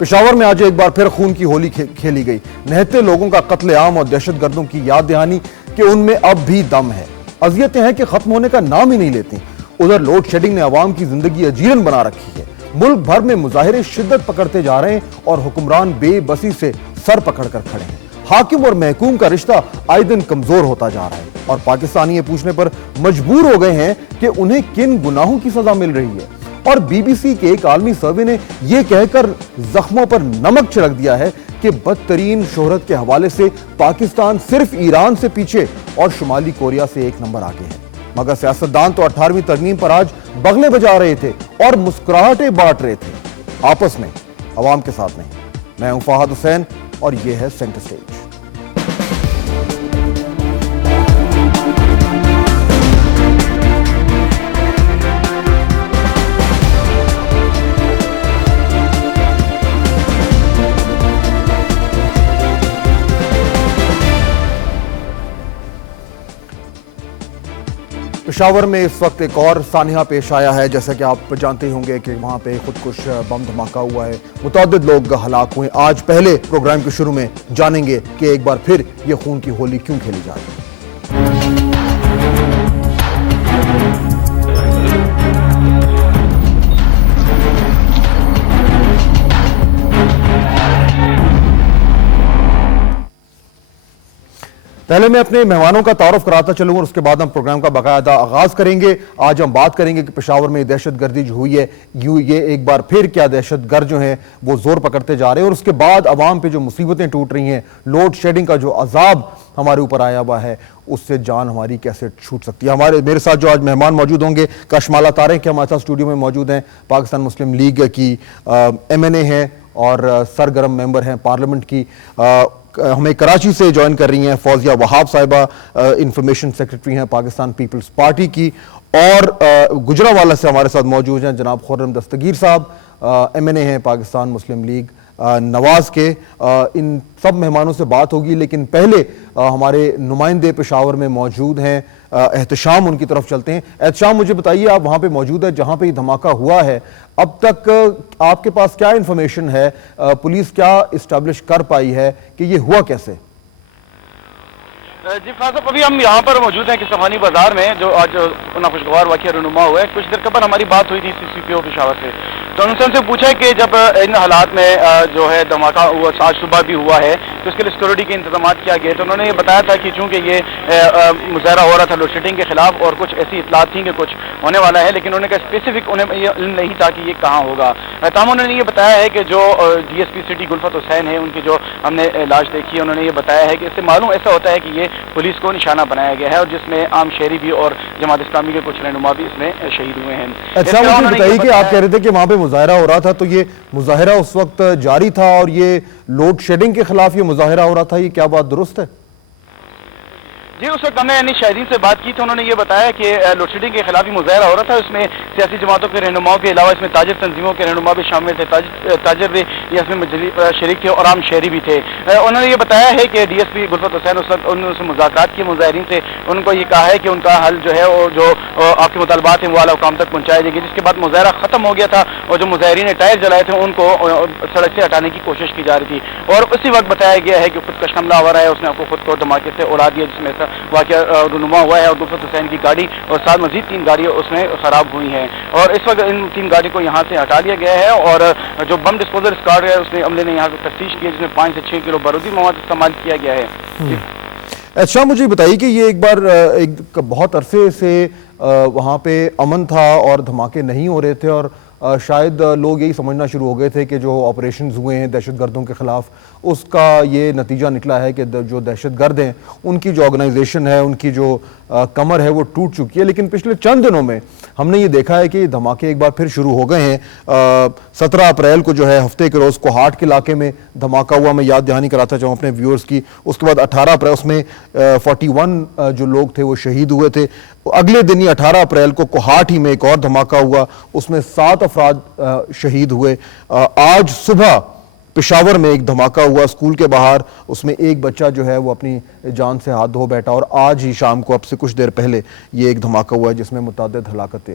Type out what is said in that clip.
پشاور میں آج ایک بار پھر خون کی ہولی کھیلی گئی. نہتے لوگوں کا قتل عام اور دہشت گردوں کی یاد دہانی کہ ان میں اب بھی دم ہے. اذیتیں ہیں کہ ختم ہونے کا نام ہی نہیں لیتی. ادھر لوڈ شیڈنگ نے عوام کی زندگی اجیرن بنا رکھی ہے. ملک بھر میں مظاہرے شدت پکڑتے جا رہے ہیں اور حکمران بے بسی سے سر پکڑ کر کھڑے ہیں. حاکم اور محکوم کا رشتہ آئے دن کمزور ہوتا جا رہا ہے اور پاکستانی یہ پوچھنے پر مجبور ہو گئے ہیں کہ انہیں کن گناہوں کی سزا مل رہی ہے. اور بی بی سی کے ایک عالمی سروے نے یہ کہہ کر زخموں پر نمک چھڑک دیا ہے کہ بدترین شہرت کے حوالے سے پاکستان صرف ایران سے پیچھے اور شمالی کوریا سے 1 نمبر آگے ہے. مگر سیاستدان تو 18ویں ترمیم پر آج بغلے بجا رہے تھے اور مسکراہٹیں بانٹ رہے تھے آپس میں, عوام کے ساتھ نہیں. میں ہوں فہد حسین اور یہ ہے سینٹر سٹیج. پشاور میں اس وقت ایک اور سانحہ پیش آیا ہے. جیسا کہ آپ جانتے ہوں گے کہ وہاں پہ خودکش بم دھماکہ ہوا ہے, متعدد لوگ ہلاک ہوئے. آج پہلے پروگرام کے شروع میں جانیں گے کہ ایک بار پھر یہ خون کی ہولی کیوں کھیلی جا رہی ہے. پہلے میں اپنے مہمانوں کا تعارف کراتا چلوں اور اس کے بعد ہم پروگرام کا باقاعدہ آغاز کریں گے. آج ہم بات کریں گے کہ پشاور میں دہشت گردی جو ہوئی ہے, یہ ایک بار پھر کیا دہشت گرد جو ہیں وہ زور پکڑتے جا رہے ہیں, اور اس کے بعد عوام پہ جو مصیبتیں ٹوٹ رہی ہیں, لوڈ شیڈنگ کا جو عذاب ہمارے اوپر آیا ہوا ہے, اس سے جان ہماری کیسے چھوٹ سکتی ہے. میرے ساتھ جو آج مہمان موجود ہوں گے, کشمالہ طارق کے ہمارے ساتھ اسٹوڈیو میں موجود ہیں, پاکستان مسلم لیگ کی MNA ہیں اور سرگرم ممبر ہیں پارلیمنٹ کی. ہمیں کراچی سے جوائن کر رہی ہیں فوزیہ وہاب صاحبہ, انفارمیشن سیکرٹری ہیں پاکستان پیپلز پارٹی کی. اور گجرانوالہ سے ہمارے ساتھ موجود ہیں جناب خرم دستگیر صاحب, MNA ہیں پاکستان مسلم لیگ نواز کے. ان سب مہمانوں سے بات ہوگی, لیکن پہلے ہمارے نمائندے پشاور میں موجود ہیں, احتشام, ان کی طرف چلتے ہیں. احتشام, مجھے بتائیے, آپ وہاں پہ موجود ہے جہاں پہ یہ دھماکہ ہوا ہے, اب تک آپ کے پاس کیا انفارمیشن ہے, پولیس کیا اسٹیبلش کر پائی ہے کہ یہ ہوا کیسے؟ جی فاضل صاحب, ابھی ہم یہاں پر موجود ہیں کسفانی بازار میں, جو آج ناخوشگوار واقعہ رونما ہوا ہے. کچھ دیر قبل ہماری بات ہوئی تھی CPO پشاور سے, تو انہوں نے ہم سے پوچھا کہ جب ان حالات میں جو ہے دھماکہ ہوا, آج صبح بھی ہوا ہے, تو اس کے لیے سیکورٹی کے انتظامات کیا گئے. تو انہوں نے یہ بتایا تھا کہ چونکہ یہ مظاہرہ ہو رہا تھا لوڈ شیڈنگ کے خلاف اور کچھ ایسی اطلاعات تھیں کہ کچھ ہونے والا ہے, لیکن انہوں نے کہا اسپیسیفک انہیں یہ علم نہیں تھا کہ یہ کہاں ہوگا. تاہم انہوں نے یہ بتایا ہے کہ جو DSP سٹی گلفت حسین ہے, ان کی جو ہم نے لاش دیکھی ہے, انہوں نے یہ بتایا ہے کہ اس سے معلوم ایسا ہوتا ہے کہ یہ پولیس کو نشانہ بنایا گیا ہے, اور جس میں عام شہری بھی اور جماعت اسلامی کے کچھ رہنما بھی اس میں شہید ہوئے ہیں. اچھا, مجھے بتائیے کہ آپ کہہ رہے تھے کہ وہاں پہ مظاہرہ ہو رہا تھا, تو یہ مظاہرہ اس وقت جاری تھا اور یہ لوڈ شیڈنگ کے خلاف یہ مظاہرہ ہو رہا تھا, یہ کیا بات درست ہے؟ جی, اس وقت ہم نے شاہدین سے بات کی تو انہوں نے یہ بتایا کہ لوڈ شیڈنگ کے خلاف ہی مظاہرہ ہو رہا تھا. اس میں سیاسی جماعتوں کے رہنماؤں کے علاوہ اس میں تاجر تنظیموں کے رہنما بھی شامل تھے, تاجر بھی اس میں شریک تھے اور عام شہری بھی تھے. انہوں نے یہ بتایا ہے کہ DSP گلفت حسین اس وقت انہوں نے مذاکرات کیے مظاہرین سے, ان کو یہ کہا ہے کہ ان کا حل جو ہے وہ جو آپ کے مطالبات ہیں وہ اعلیٰ حکام تک پہنچایا جائے گی. جس کے بعد مظاہرہ ختم ہو گیا تھا اور جو مظاہرین نے ٹائر جلائے تھے ان کو سڑک سے ہٹانے کی کوشش کی جا رہی تھی, اور اسی وقت بتایا گیا ہے کہ خودکش حملہ آور ہے, اس نے خود کو دھماکے سے اڑا دیا, جس میں واقعہ رونما ہوا ہے. اور گلفت حسین کی گاڑی اور ساتھ مزید 3 گاڑیاں اس میں خراب ہوئی ہیں, اور اس وقت ان 3 گاڑی کو یہاں سے ہٹا لیا گیا ہے. اور جو بم ڈسپوزل اسکواڈ ہے, اس نے عملے نے یہاں سے تفتیش کی, جس میں 5 سے 6 کلو بارودی مواد استعمال کیا گیا ہے. اچھا, مجھے بتائیے کہ یہ ایک بار بہت عرصے سے وہاں پہ امن تھا اور دھماکے نہیں ہو رہے تھے, اور شاید لوگ یہی سمجھنا شروع ہو گئے تھے کہ جو آپریشنز ہوئے ہیں دہشت گردوں کے خلاف, اس کا یہ نتیجہ نکلا ہے کہ جو دہشت گرد ہیں ان کی جو آرگنائزیشن ہے, ان کی جو کمر ہے وہ ٹوٹ چکی ہے. لیکن پچھلے چند دنوں میں ہم نے یہ دیکھا ہے کہ یہ دھماکے ایک بار پھر شروع ہو گئے ہیں. 17 اپریل کو جو ہے ہفتے کے روز کوہاٹ کے علاقے میں دھماکہ ہوا, میں یاد دہانی کراتا چاہوں اپنے ویورز کی. اس کے بعد 18 اپریل اس میں 41 جو لوگ تھے وہ شہید ہوئے تھے. اگلے دن ہی 18 اپریل کو کوہاٹ ہی میں ایک اور دھماکہ ہوا, اس میں 7 افراد شہید ہوئے. آج صبح پشاور میں ایک دھماکہ ہوا اسکول کے باہر, اس میں ایک بچہ جو ہے وہ اپنی جان سے ہاتھ دھو بیٹھا, اور آج ہی شام کو اب سے کچھ دیر پہلے یہ ایک دھماکہ ہوا ہے جس میں متعدد ہلاکتیں